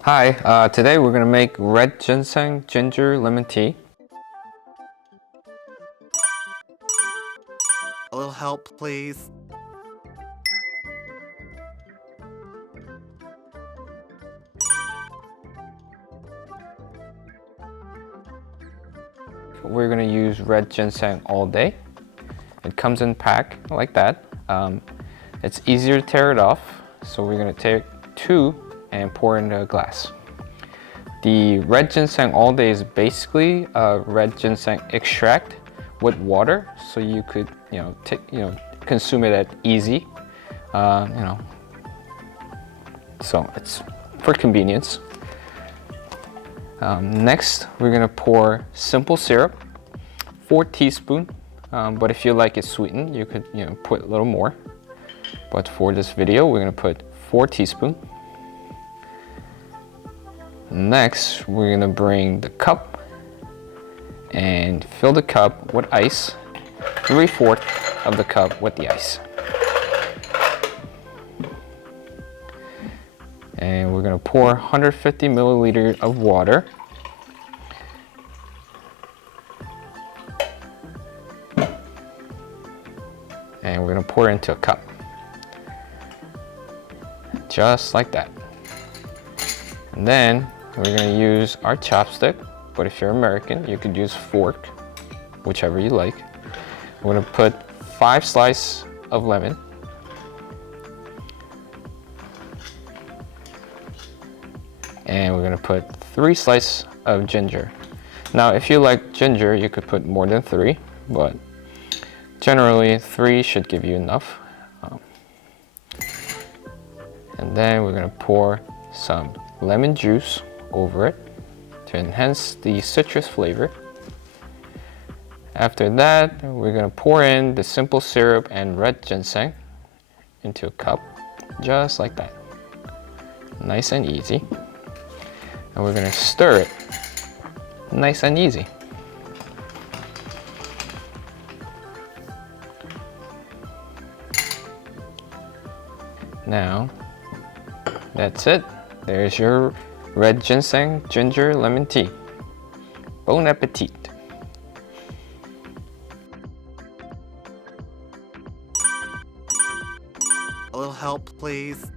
Hi, today we're gonna make red ginseng ginger lemon tea. A little help, please. We're gonna use red ginseng all day. It comes in pack like that. It's easier to tear it off, so we're gonna take 2 and pour into a glass. The red ginseng all day is basically a red ginseng extract with water, so you could, consume it at easy. So it's for convenience. Next, we're gonna pour simple syrup, 4 teaspoons. But if you like it sweetened, you could put a little more. But for this video, we're gonna put 4 teaspoons. Next, we're gonna bring the cup and fill the cup with ice, 3/4 of the cup with the ice. And we're gonna pour 150 milliliters of water. And we're gonna pour it into a cup. Just like that. And then we're gonna use our chopstick, but if you're American, you could use fork, whichever you like. We're gonna put 5 slices of lemon. And we're gonna put 3 slices of ginger. Now, if you like ginger, you could put more than 3, but generally 3 should give you enough. And then we're gonna pour some lemon juice over it to enhance the citrus flavor. After that, we're gonna pour in the simple syrup and red ginseng into a cup, just like that. Nice and easy. And we're gonna stir it nice and easy. Now, that's it. There's your red ginseng ginger lemon tea. Bon appetit. A little help, please.